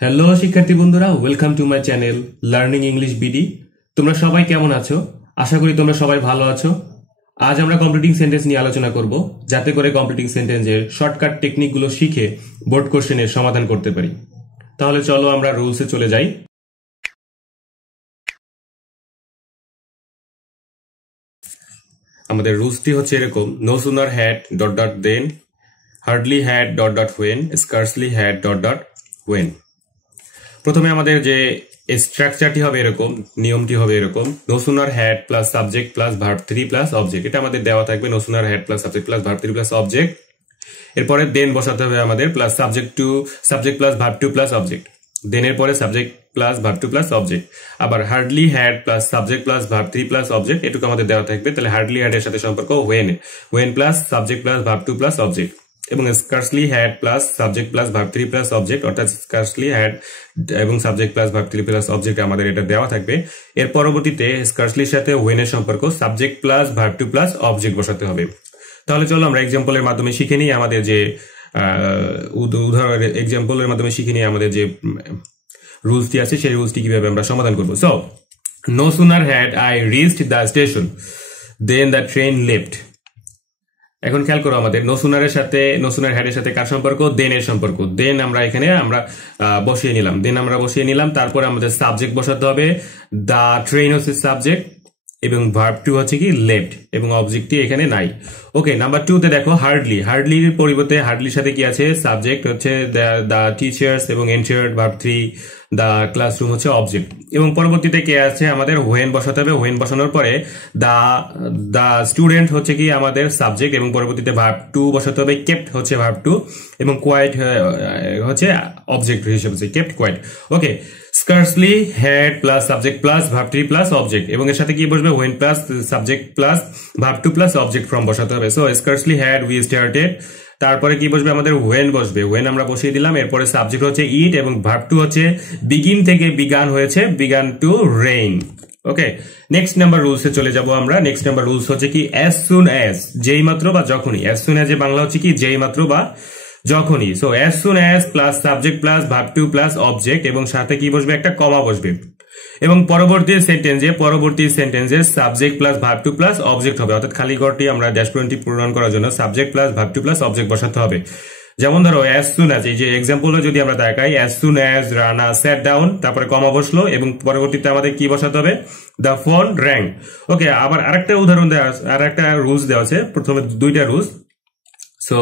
Hello শিক্ষার্থী বন্ধুরা, welcome to my channel learning English BD. তোমরা সবাই কেমন আছো? আশা করি তোমরা সবাই ভালো আছো। আজ আমরা কমপ্লিটিং সেন্টেন্স নিয়ে আলোচনা করব, যাতে করে কমপ্লিটিং সেন্টেন্সের শর্টকাট টেকনিকগুলো শিখে বোর্ড কোশ্চেনের সমাধান করতে পারি। তাহলে চলো আমরা রুলসে চলে যাই। আমাদের রুলসটি হচ্ছে এরকম: no sooner had dot dot then, hardly had dot dot when, scarcely had dot dot when. প্রথমে আমাদের যে স্ট্রাকচারটি হবে এরকম, নিয়মটি হবে এরকম: no sooner had plus subject plus verb 3 plus object. এটা আমাদের দেওয়া থাকবে, no sooner had plus subject plus verb 3 plus object. এরপরে দেন বসাতে হবে আমাদের, plus subject plus verb 2 plus object. দেনের পরে subject plus verb 2 plus object. আবার hardly had plus subject plus verb 3 plus object, এটুকু আমাদের দেওয়া থাকবে। তাহলে হার্ডলি হ্যাড এর সাথে সম্পর্ক when plus subject plus verb 2 plus object. এবং scarcely had plus subject plus verb 3 plus object, অর্থাৎ স্কার্সলি হ্যাড এবং subject plus verb 3 plus object আমাদের এটা দেওয়া থাকবে। এর পরবর্তীতে স্কার্সলির সাথে হোয়েনের সম্পর্ক subject plus verb 2 plus object বসাতে হবে। তাহলে চলো আমরা এক্সাম্পলের মাধ্যমে শিখে নিই আমাদের যে উদাহরণ এক্সাম্পলের মাধ্যমে শিখে নিই আমাদের যে রুলসটি আছে সেই রুলসটি কিভাবে আমরা সমাধান করবো। So no sooner had I reached the station then the train left. এখন খেয়াল করো, আমাদের নো সুনারের সাথে, নো সুনার হ্যাডের সাথে কার সম্পর্ক? দেন এর সম্পর্ক। দেন আমরা এখানে বসিয়ে নিলাম। তারপরে আমাদের সাবজেক্ট বসাতে হবে। দ্য ট্রেন হচ্ছে সাবজেক্ট এবং ভার্ব 2 হচ্ছে কি লেফট, এবং অবজেক্টটি এখানে নাই। ওকে, নাম্বার 2 তে দেখো হার্ডলির পরিবর্তে হার্ডলির সাথে কি আছে? সাবজেক্ট হচ্ছে দ্য টিচার্স এবং এন্টার্ড, ভার্ব 3 দ্য ক্লাসরুম হচ্ছে অবজেক্ট। এবং পরবর্তীতে কে আছে? আমাদের হোয়েন বসাতে হবে। হোয়েন বসানোর পরে দ্য স্টুডেন্ট হচ্ছে কি আমাদের সাবজেক্ট, এবং পরবর্তীতে ভার্ব 2 বসাতে হবে। কেপ্ট হচ্ছে ভার্ব 2 এবং কোয়াইট হচ্ছে অবজেক্ট হিসেবে, kept quiet. Okay, scarcely had plus subject plus verb 3 plus object, এবং এর সাথে কি বসবে? When plus subject plus verb 2 plus object from বসাতে হবে। So scarcely had we started, তারপরে কি বসবে? আমাদের হোয়েন বসবে। হোয়েন আমরা বসিয়ে দিলাম। এরপরে সাবজেক্ট হচ্ছে ইট এবং ভার্ব 2 হচ্ছে বিগিন থেকে বিগান হয়েছে, began to rain. Okay, next number রুলসে চলে যাব আমরা। নেক্সট নাম্বার রুলস হচ্ছে কি অ্যাজ সুন অ্যাজ, যেই মাত্র বা যখনই। অ্যাজ সুন অ্যাজ এর বাংলা হচ্ছে কি যেই মাত্র বা যখনই। So as soon as plus subject plus verb 2 plus object, এবং সাথে কি বসবে? একটা কমা বসবে। এবং পরবর্তী সেন্টেন্সে subject plus verb 2 plus object হবে, অর্থাৎ খালি ঘরটি আমরা ড্যাশপয়েন্টটি পূরণ করার জন্য subject plus verb 2 plus object বসাতে হবে। যেমন ধরো অ্যাজ সুন অ্যাজ, এই যে এক্সাম্পলে যদি আমরা তাকাই, as soon as Rana sat down, তারপরে কমা বসলো, এবং পরবর্তীতে আমাদের কি বসাতে হবে? The phone rang. ওকে, আবার আরেকটা উদাহরণ দেওয়া আছে, আরেকটা রুলস দেওয়া আছে। প্রথমে দুইটা রুলস। সো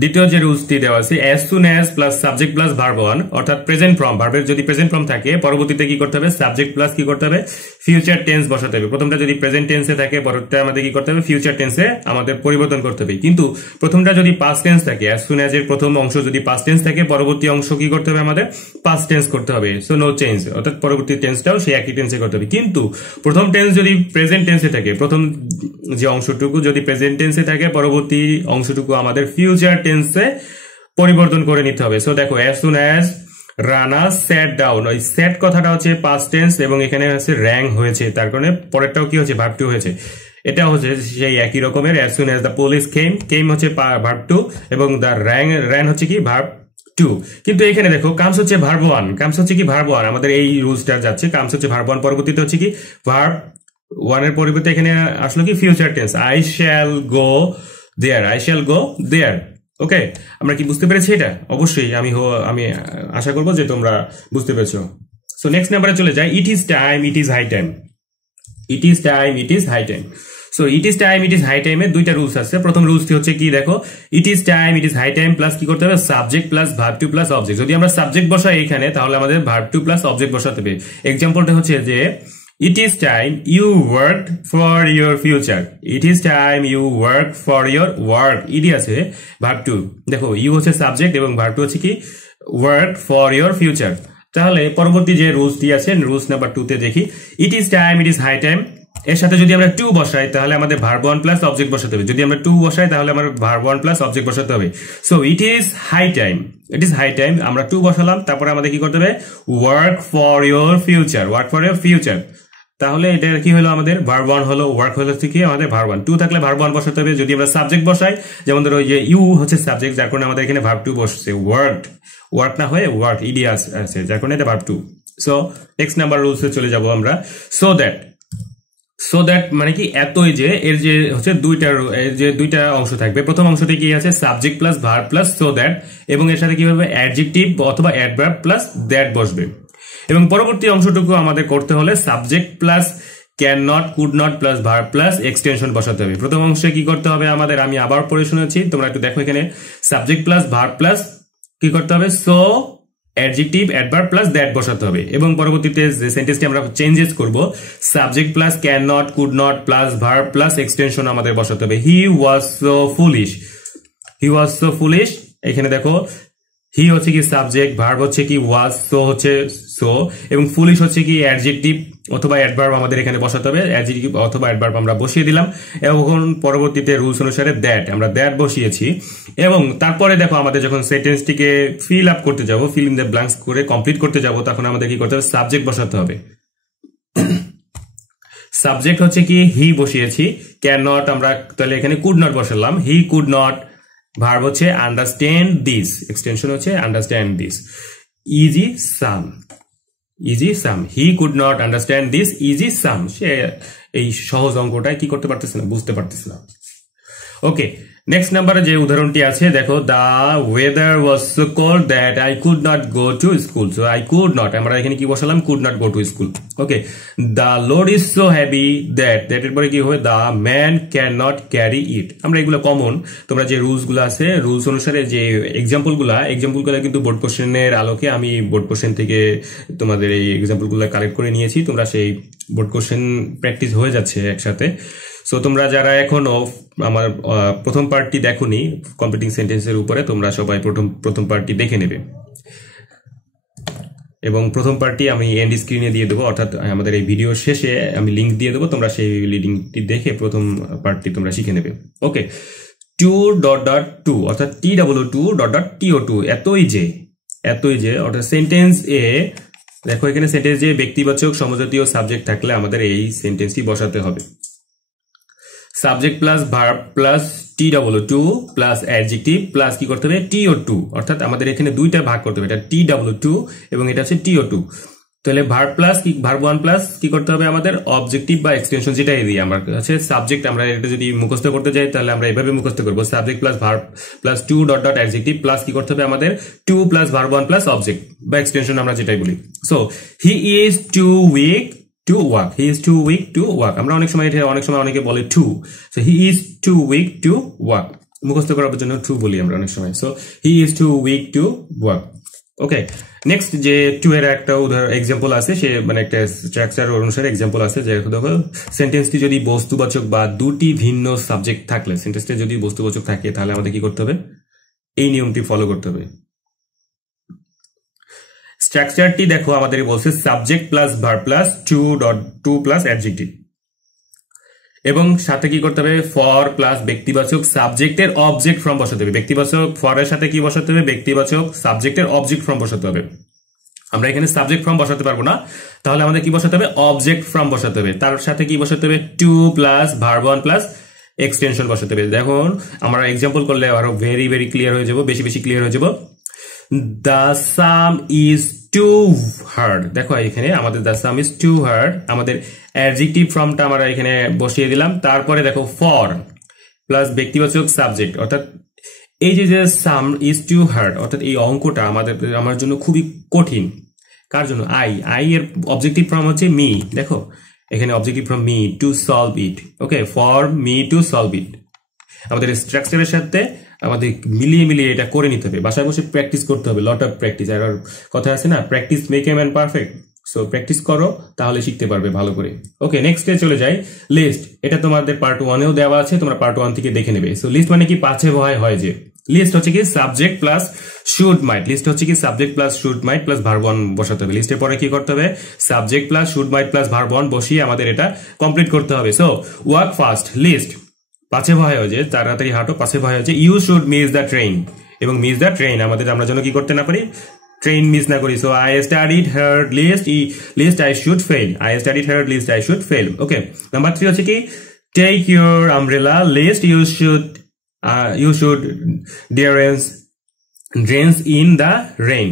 দ্বিতীয় যে রুলসটি দেওয়া আছে, as soon as plus subject plus verb 1, অর্থাৎ প্রেজেন্ট ফর্ম, ভার্বের যদি প্রেজেন্ট ফর্ম থাকে পরবর্তীতে কি করতে হবে? সাবজেক্ট প্লাস কি করতে হবে? ফিউচার টেন্স বসাতে হবে। প্রথমটা যদি প্রেজেন্ট টেন্সে থাকে, পরবর্তীতে আমাদের কি করতে হবে? ফিউচার টেন্সে আমাদের পরিবর্তন করতে হবে। কিন্তু প্রথমটা যদি পাস্ট টেন্স থাকে, অ্যাজ সুন অ্যাজ এর প্রথম অংশ যদি পাস্ট টেন্স থাকে, পরবর্তী অংশ কি করতে হবে? আমাদের পাস্ট টেন্স করতে হবে। সো নো চেঞ্জ, অর্থাৎ পরবর্তী টেন্সটাও সেই একই টেন্সে করতে হবে। কিন্তু প্রথম টেন্স যদি প্রেজেন্ট টেন্সে থাকে, প্রথম যে অংশটুকু যদি প্রেজেন্ট টেন্সে থাকে, পরবর্তী অংশটুকু আমাদের ফিউচার টেন্সে পরিবর্তন করে নিতে হবে। সো দেখো, as soon as Rana sat down, ওই স্যাট কথাটা হচ্ছে পাস্ট টেন্স, এবং এখানে হচ্ছে র্যাং হয়েছে, তার কারণে পরেরটাও কি হচ্ছে? ভার্ব 2 হয়েছে। এটা হচ্ছে সেই একই রকমের। As soon as the police came হচ্ছে ভার্ব 2, এবং দ্য র্যান হচ্ছে কি? ভার্ব 2। কিন্তু এখানে দেখো কামস হচ্ছে ভার্ব 1, আমাদের এই রুলসটা যাচ্ছে, কামস হচ্ছে ভার্ব 1, পরবর্তীতে হচ্ছে কি? ভার্ব 1 এর পরিবর্তে এখানে আসলো কি? Future tense, I shall go there. Okay, আমরা কি বুঝতে পেরেছি এটা? অবশ্যই আমি আশা করবো যে তোমরা বুঝতে পেরেছো। সো নেক্সট নাম্বারে চলে যাই। It is time, it is high time. So it is high time এর দুইটা রুলস আছে। প্রথম রুলসটি হচ্ছে কি? দেখো, it is high time plus কি করতে হবে? Subject plus verb 2 plus object. যদি আমরা সাবজেক্ট বসাই এখানে, তাহলে আমাদের ভার্ব 2 প্লাস অবজেক্ট বসাতে হবে। এক্সাম্পলটা হচ্ছে যে, it is time you worked for your future. It is time you work for your work. Ed আছে ভার্ব 2। দেখো, ইউ হচ্ছে সাবজেক্ট এবং ভার্ব 2 হচ্ছে কি? work for your future। তাহলে পরবর্তী যে রুলসটি আছে, রুলস নাম্বার 2 তে দেখি, it is high time এর সাথে যদি আমরা 2 বসাই, তাহলে আমাদের ভার্ব 1 প্লাস অবজেক্ট বসাতে হবে। যদি আমরা 2 বসাই, তাহলে আমাদের ভার্ব 1 প্লাস অবজেক্ট বসাতে হবে। So it is high time, আমরা 2 বসালাম, তারপরে আমাদের কি করতে হবে? work for your future। তাহলে এটা কি হলো? আমাদের ভার্ব 1 হলো, ওয়ার্ক হলো কি? আমাদের ভার্ব 1। 2 থাকলে ভার্ব 1 বসাতে হবে। যদি আমরা সাবজেক্ট বসাই, যেমন ধরো যে ইউ হচ্ছে সাবজেক্ট, যার কারণে আমাদের এখানে ভার্ব 2 বসছে, ওয়ার্ক না হয়ে ওয়ার্ক ইডি আছে, যার কারণে এটা verb two. So next number রুলসে চলে যাব আমরা। সো দ্যাট মানে কি, এতই যে এর যে হচ্ছে দুইটা অংশ থাকবে। প্রথম অংশটি কি আছে, subject plus verb plus so that, এবং এর সাথে কি হবে, অ্যাডজেক্টিভ অথবা অ্যাডভার্ব প্লাস দ্যাট বসবে। এবং পরবর্তী অংশটুকু আমাদের করতে হলে subject plus can not, could not plus verb plus extension বসাতে হবে। প্রথম অংশে কি করতে হবে আমাদের, আমি আবার পড়ে শুনেছি, তোমরা একটু দেখো এখানে সাবজেক্ট প্লাস ভার্ব প্লাস কি করতে হবে, so adjective adverb plus that বসাতে হবে। এবং পরবর্তীতে যে সেন্টেন্সটি আমরা চেঞ্জেস করব, subject plus can not, could not plus verb plus extension আমাদের বসাতে হবে। He was so foolish, he was so foolish. এখানে দেখো হি হচ্ছে কি সাবজেক্ট, ভার্ব হচ্ছে কি ওয়াজ, সো হচ্ছে সো, এবং ফুলিশ হচ্ছে কি অ্যাডজেক্টিভ অথবা অ্যাডভার্ব আমাদের এখানে বসাতে হবে। অ্যাডজেক্টিভ অথবা অ্যাডভার্ব আমরা বসিয়ে দিলাম, এবং পরবর্তীতে রুলস অনুসারে দ্যাট আমরা দ্যাট বসিয়েছি। এবং তারপরে দেখো আমাদের যখন সেন্টেন্সটিকে ফিল আপ করতে যাব, ফিল ইন দ্য ব্ল্যাঙ্কস করে কমপ্লিট করতে যাব, তখন আমাদের কি করতে হবে, সাবজেক্ট বসাতে হবে। সাবজেক্ট হচ্ছে কি হি বসিয়েছি, ক্যান নট আমরা তাহলে এখানে কুড নট বসালাম, হি কুড নট। ভার্ব হচ্ছে আন্ডারস্ট্যান্ড দিস, এক্সটেনশন হচ্ছে understand this. Easy sum, easy sum, he could not understand this easy sum. সে এই সহজ অঙ্কটাই কি করতে পারতেছে না, বুঝতে পারতেছে না। ওকে, নেক্সট নাম্বারে যে উদাহরণটি আছে দেখো, the weather was so cold that I could not go to school. So I could not আমরা এখানে কি বসালাম, could not go to school. Okay, the load is so heavy that, that এর পরে কি হবে, the man can not carry ইট। আমরা এগুলো কমন, তোমরা যে রুলস গুলো আছে রুলস অনুসারে যে এক্সাম্পল গুলা কিন্তু বোর্ড কোশ্চেনের আলোকে আমি বোর্ড কোশ্চেন থেকে তোমাদের এই এক্সাম্পল গুলা কালেক্ট করে নিয়েছি। তোমরা সেই বোর্ড কোশ্চেন প্র্যাকটিস হয়ে যাচ্ছে একসাথে। সো তোমরা যারা এখনো আমার প্রথম পার্টটি দেখোনি কমপ্লিটিং সেন্টেন্সের উপরে, তোমরা সবাই প্রথম পার্টটি দেখে নেবে, এবং প্রথম পার্টটি আমি এন্ড স্ক্রিনে দিয়ে দেবো, অর্থাৎ আমাদের এই ভিডিও শেষে আমি লিঙ্ক দিয়ে দেবো, তোমরা সেই লিঙ্কটি দেখে প্রথম পার্টটি তোমরা শিখে নেবে। ওকে, টু অর্থাৎ TW2.TO2, এতই যে অর্থাৎ সেন্টেন্স এ দেখো এখানে সেন্টেন্স যে ব্যক্তিবাচক সমজাতীয় সাবজেক্ট থাকলে আমাদের এই সেন্টেন্সটি বসাতে হবে। Subject plus verb plus TW2 plus adjective plus কি করতে হবে, TO2, অর্থাৎ আমাদের এখানে দুইটা ভাগ করতে হবে, এটা TW2 এবং এটা হচ্ছে TO2। তাহলে ভার্ব প্লাস কি, ভার্ব 1 প্লাস কি করতে হবে আমাদের, অবজেক্টিভ বা এক্সটেনশন যেটাই দিই আমরা আছে সাবজেক্ট। আমরা এটা যদি মুখস্থ করতে যাই তাহলে আমরা এভাবে মুখস্থ করবো, subject plus verb plus 2 adjective plus কি করতে হবে আমাদের 2 প্লাস ভার্ব 1 প্লাস অবজেক্ট বা এক্সটেনশন আমরা যেটাই বলি। So he is too weak to walk, he is too weak to walk. আমরা অনেক সময় অনেকে বলে to, so he is too weak to walk, মুখস্থ করার জন্য টু বলি আমরা অনেক সময়। So he is too weak to walk. Okay, next যে টু এর একটা উদাহরণ এক্সাম্পল আছে, সে মানে একটা স্ট্রাকচার অনুসারে এক্সাম্পল আছে, যে দেখো সেন্টেন্সটি যদি বস্তুবাচক বা দুটি ভিন্ন সাবজেক্ট থাকলে, সেন্টেন্সটা যদি বস্তুবাচক থাকে তাহলে আমাদের কি করতে হবে, এই নিয়মটি ফলো করতে হবে। স্ট্রাকচারটি দেখো আমাদের বলছে subject plus verb plus 2 plus adjective, এবং সাথে কি করতে হবে, ফর প্লাস ব্যক্তিবাচক সাবজেক্টের অবজেক্ট ফর্ম বসাতে হবে। ব্যক্তিবাচক ফরের সাথে কি বসাতে হবে, ব্যক্তিবাচক সাবজেক্টের অবজেক্ট ফর্ম বসাতে হবে। আমরা এখানে সাবজেক্ট ফর্ম বসাতে পারবো না, তাহলে আমাদের কি বসাতে হবে, অবজেক্ট ফর্ম বসাতে হবে। তার সাথে কি বসাতে হবে, 2 প্লাস ভার্ব 1 প্লাস এক্সটেনশন বসাতে হবে। দেখুন আমরা এক্সাম্পল করলে আরো ভেরি ক্লিয়ার হয়ে যাব, বেশি ক্লিয়ার হয়ে যাব। The sum is too hard, দেখো এখানে আমাদের the sum is too hard, আমাদের অ্যাডজেক্টিভ ফর্মটা আমরা এখানে বসিয়ে দিলাম। তারপরে দেখো ফর প্লাস ব্যক্তিবাচক সাবজেক্ট, অর্থাৎ এই যে সাম ইজ টু হার্ড, অর্থাৎ এই অঙ্কটা আমার জন্য খুবই কঠিন। কার জন্য, আই এর অবজেক্টিভ ফর্ম হচ্ছে মি, দেখো এখানে objective form me to solve it. Okay, for me to solve it. আমাদের স্ট্রাকচারের সাথে আমাদের মিলিয়ে এটা করে নিতে হবে, বাসায় বসে প্র্যাকটিস করতে হবে, লট অফ প্র্যাকটিস। আর কথা আছে না, practice make a man perfect. So practice করো, তাহলে শিখতে পারবে ভালো করে। ওকে, নেক্সটে চলে যাই, লিস্ট। এটা তোমাদের পার্ট 1-এও দেওয়া আছে, তোমরা পার্ট 1 থেকে দেখে নেবে। সো লিস্ট মানে কি, পাছে হয় যে লিস্ট হচ্ছে কি subject plus should might, list হচ্ছে কি subject plus should might plus verb 1 বসাতে হবে। লিস্টের পরে কি করতে হবে, subject plus should might plus verb 1 বসিয়ে আমাদের এটা কমপ্লিট করতে হবে। সো ওয়ার্ক ফাস্ট, লিস্ট পাছে ভয় হয়েছে, তাড়াতাড়ি হাঁটো, পাছে ভয় হয়েছে। You should miss the train, এবং মিস দ্য ট্রেন আমরা যেন কি করতে না পারি, ট্রেন মিস না করি। So I studied hard lest I should fail, I studied hard lest I should fail. Okay, number 3 হচ্ছে কি take your umbrella lest you should ডিয়ারেন্স drains in the rain.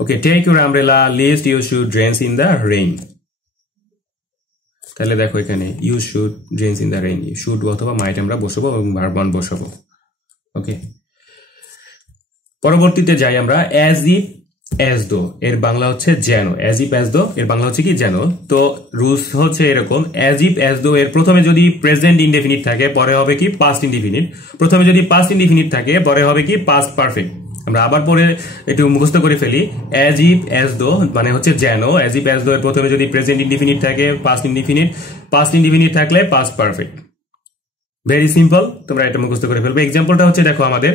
Okay, take your umbrella, lest you should drains in the rain. তাহলে দেখো এখানে you should drains in the rain, should অথবা might আমরা বসাবো এবং verb 1 বসাবো। ওকে, পরবর্তীতে যাই আমরা as if as though, এর বাংলা হচ্ছে যেন। as if as though এর বাংলা হচ্ছে কি যেন। তো রুলস হচ্ছে এরকম, as if as though এর প্রথমে যদি প্রেজেন্ট ইনডেফিনিট থাকে পরে হবে কি পাস্ট ইনডেফিনিট, প্রথমে যদি পাস্ট ইনডেফিনিট থাকে পরে হবে কি পাস্ট পারফেক্ট। আমরা আবার পরে একটু মুখস্থ করে ফেলি, as if as though মানে হচ্ছে যেন, as if as though এর প্রথমে যদি প্রেজেন্ট ইনডেফিনিট থাকে পাস্ট ইনডেফিনিট থাকলে পাস্ট পারফেক্ট। ভেরি সিম্পল, তোমরা এটা মুখস্থ করে ফেলবে। এক্সাম্পলটা হচ্ছে দেখো আমাদের,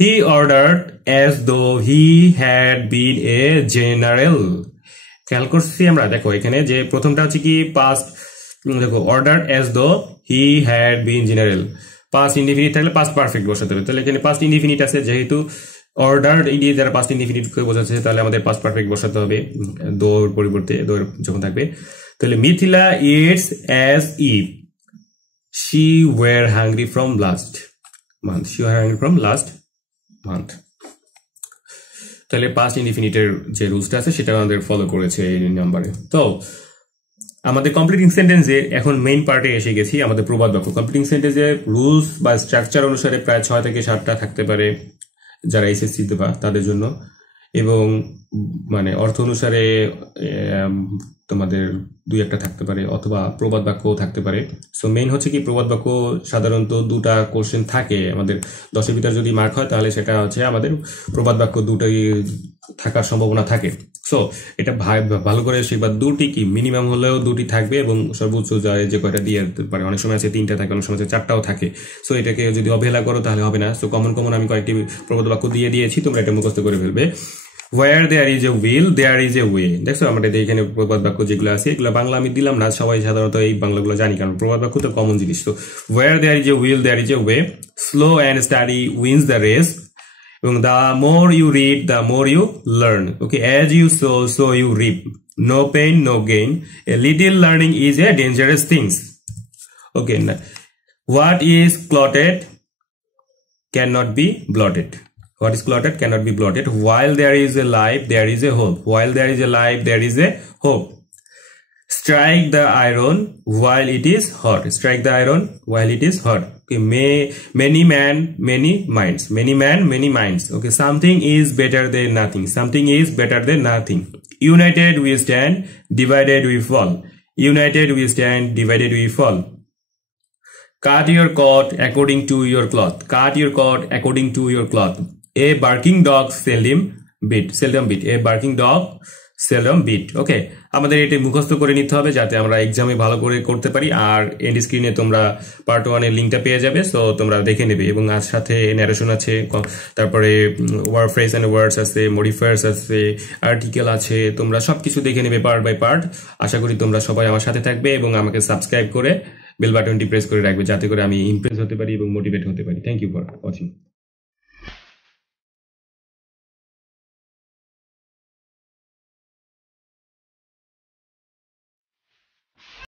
he ordered as though he had been a general। খেয়াল করছি আমরা, দেখো এখানে যে প্রথমটা হচ্ছে কি পাস্ট, দেখো ordered as though he had been general, past indefinite থাকলে পাস্ট পারফেক্ট বসাতে হবে। তাহলে এখানে পাস্ট ইনডিফিনিট আছে, যেহেতু অর্ডার্ড ইডিয়ে দ্বারা পাস্ট ইনডিফিনিট কে বোঝাচ্ছে, তাহলে আমাদের পাস্ট পারফেক্ট বসাতে হবে দোর পরিবর্তে, দোর যখন থাকবে। তাহলে Mithila it's as if she were hungry from last month, she were hungry from last month। তাহলে পাস্ট ইনডিফিনিটের যে রুলসটা আছে সেটা আমাদের ফলো করেছে এই নাম্বারে। তো আমাদের কমপ্লিটিং সেন্টেন্সে এখন মেইন পার্টে এসে গেছি, আমাদের প্রবাদ বাক্য। কমপ্লিটিং সেন্টেন্সে রুলস বা স্ট্রাকচার অনুসারে প্রায় 6 থেকে 7টা থাকতে পারে যারা এসএসসি দেবা তাদের জন্য, এবং মানে অর্থ অনুসারে তোমাদের 2-1টা থাকতে পারে, অথবা প্রবাদ বাক্য থাকতে পারে। সো মেইন হচ্ছে কি প্রবাদ বাক্য সাধারণত 2টা কোশ্চেন থাকে আমাদের, 10-এর ভিতর যদি মার্ক হয় তাহলে সেটা হচ্ছে আমাদের প্রবাদ বাক্য 2টাই থাকার সম্ভাবনা থাকে। সো এটা ভালো করে শিখবা, 2টি কি মিনিমাম হলেও 2টি থাকবে, এবং সর্বোচ্চ যায় যে কয়টা দিয়ে দিতে পারে, অনেক সময় আছে 3টা থাকে, অনেক সময় আছে 4টাও থাকে। সো এটাকে যদি অবহেলা করো তাহলে হবে না। সো কমন আমি কয়েকটি প্রবাদ বাক্য দিয়ে দিয়েছি, তোমরা এটা মুখস্থ করে ফেলবে। where there is a will there is a way। দেখছো আমাদের এখানে প্রবাদ বাক্য যেগুলো আছে এগুলো বাংলা আমি দিলাম না, সবাই সাধারণত এই বাংলাগুলো জানি, কারণ প্রবাদ বাক্য তো কমন জিনিস। তো where there is a will there is a way, slow and steady wins the race, এবং the more you read the more you learn। Okay, as you sow so you reap, no pain no gain, a little learning is a dangerous thing। Okay, what is clotted cannot be blotted, what is clotted cannot be blotted, while there is a life there is a hope, while there is a life there is a hope, strike the iron while it is hot, strike the iron while it is hot। Okay, many man many minds, many man many minds। Okay, something is better than nothing, something is better than nothing, united we stand divided we fall, united we stand divided we fall, cut your coat according to your cloth, cut your coat according to your cloth, a barking dog seldom beat, a barking dog seldom beat। ওকে, আমাদের এটা মুখস্থ করে নিতে হবে যাতে আমরা এক্সামে ভালো করে করতে পারি। আর এন্ড স্ক্রিনে তোমরা পার্ট 1 এর লিংকটা পেয়ে যাবে, সো তোমরা দেখে নেবে, এবং আর সাথে ন্যারেশন আছে, তারপরে ওয়ার্ড ফ্রেজ এন্ড ওয়ার্ডস আছে, মডিফায়ার্স আছে, আর্টিকেল আছে, তোমরা সবকিছু দেখে নেবে পার্ট বাই পার্ট। আশা করি তোমরা সবাই আমার সাথে থাকবে এবং আমাকে সাবস্ক্রাইব করে বেল বাটনটি প্রেস করে রাখবে, যাতে করে আমি ইমপ্রেস হতে পারি এবং মোটিভেট হতে পারি। Thank you for watching.